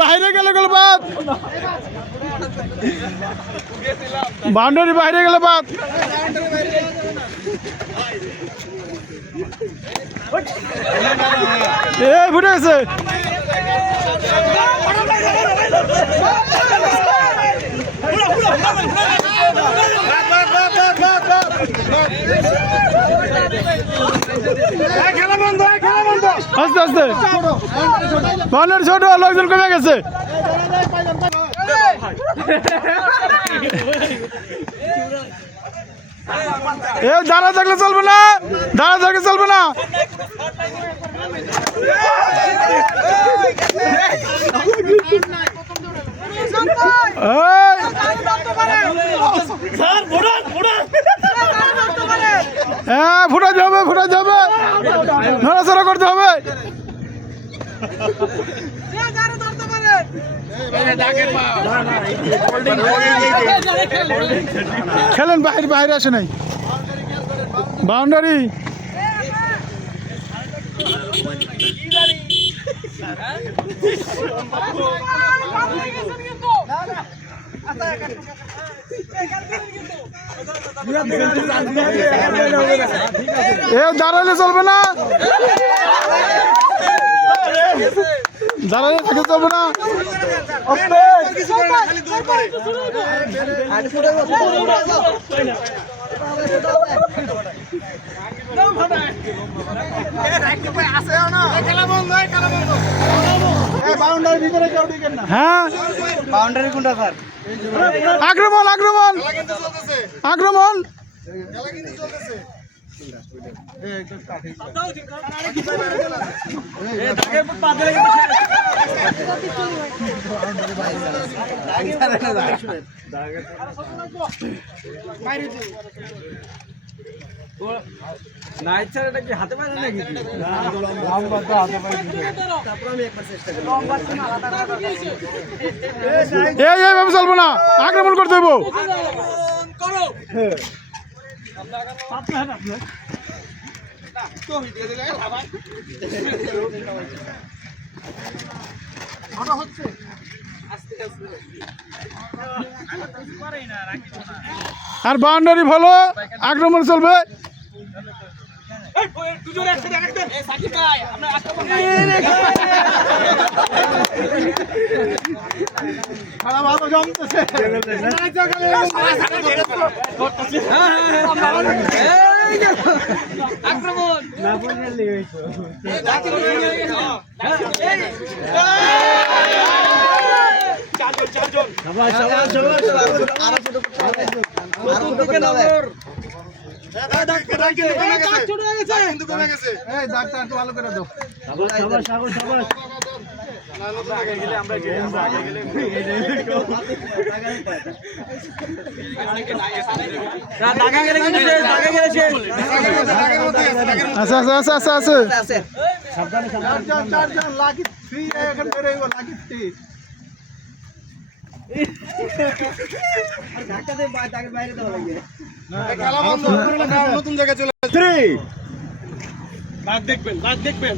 বাইরে গেলে গেল বাদ, বাউন্ডারি বাইরে গেলে বাদ। ফুটে গেছে। আস্তে আস্তে বাউন্ডারি ছোট, লোকজন কমে গেছে। দাঁড়া থাকলে চলবে না, দাঁড়া থাকলে চলবে না। হ্যাঁ, ফুটাতে হবে, ফুটাতে হবে, নড়াচড়া করতে হবে। খেলেন, বাইরে বাইরে আসে নাই, বাউন্ডারি। দাঁড়ালে চলবে না, দাঁড়ালে থাকে চলবে না। হ্যাঁ, বাউন্ডারি কোনটা স্যার? আক্রমণ, আক্রমণ, আক্রমণ। হাতে পারে নাকি? এইভাবে চলবো না, আক্রমণ করতে দেবো। আর বাউন্ডারি ভালো, আক্রমণ চলবে। নতুন জায়গায় চলে দেখবেন, দেখবেন